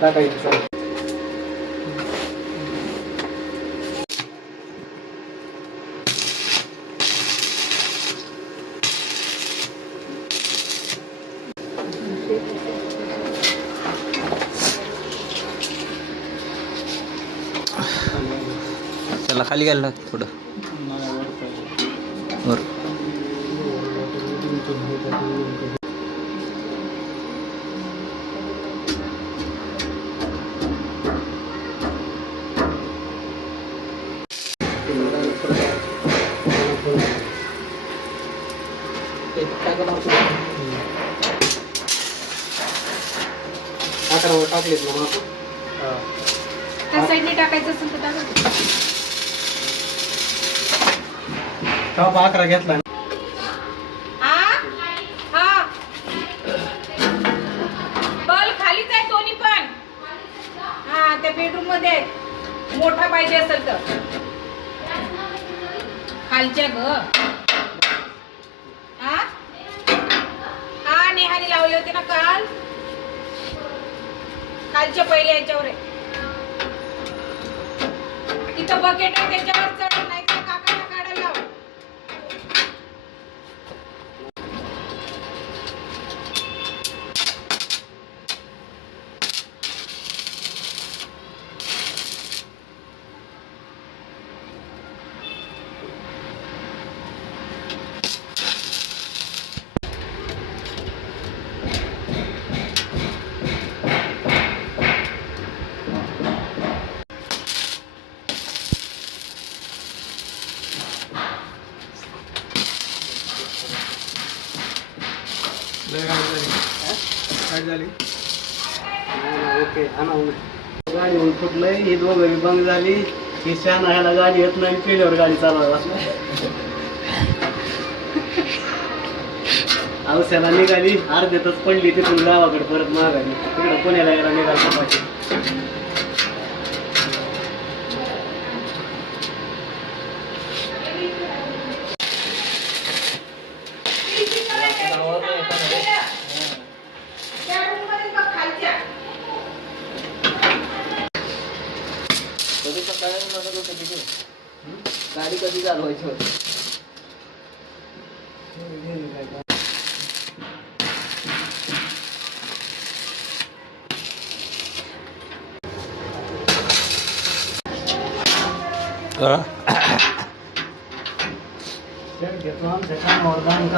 टाकायचं त्याला खाली घ्यायला थोडं वर. टाकलेत ना मग त्या साईडने टाकायचं असेल तर टाका. टॉप 11 घेतला बल खालीच आहे दोन्ही पण. हा त्या बेडरूम मध्ये आहेत. मोठा पाहिजे असेल तर खालच्या ग. हा नेहाने लावले होते ना काल. खालच्या पहिले याच्यावर आहे. तिथं बकेट आहे त्याच्यावर चढ, नाही तर काकाला काढायला लाव. ओके. गाडी होऊन फुटलंय. ही दोघं बंद झाली. ही शाना ह्याला गाडी येत नाही. पेल्यावर गाडी चालवायला औषधाला निघाली. अर्ध्यातच पडली. तिथून गावाकडे परत मागाली. तिकडं पुण्याला यायला निघाली पाहिजे. गाडी कधी चालवायची होती? घेतो आमच्या कामावर काम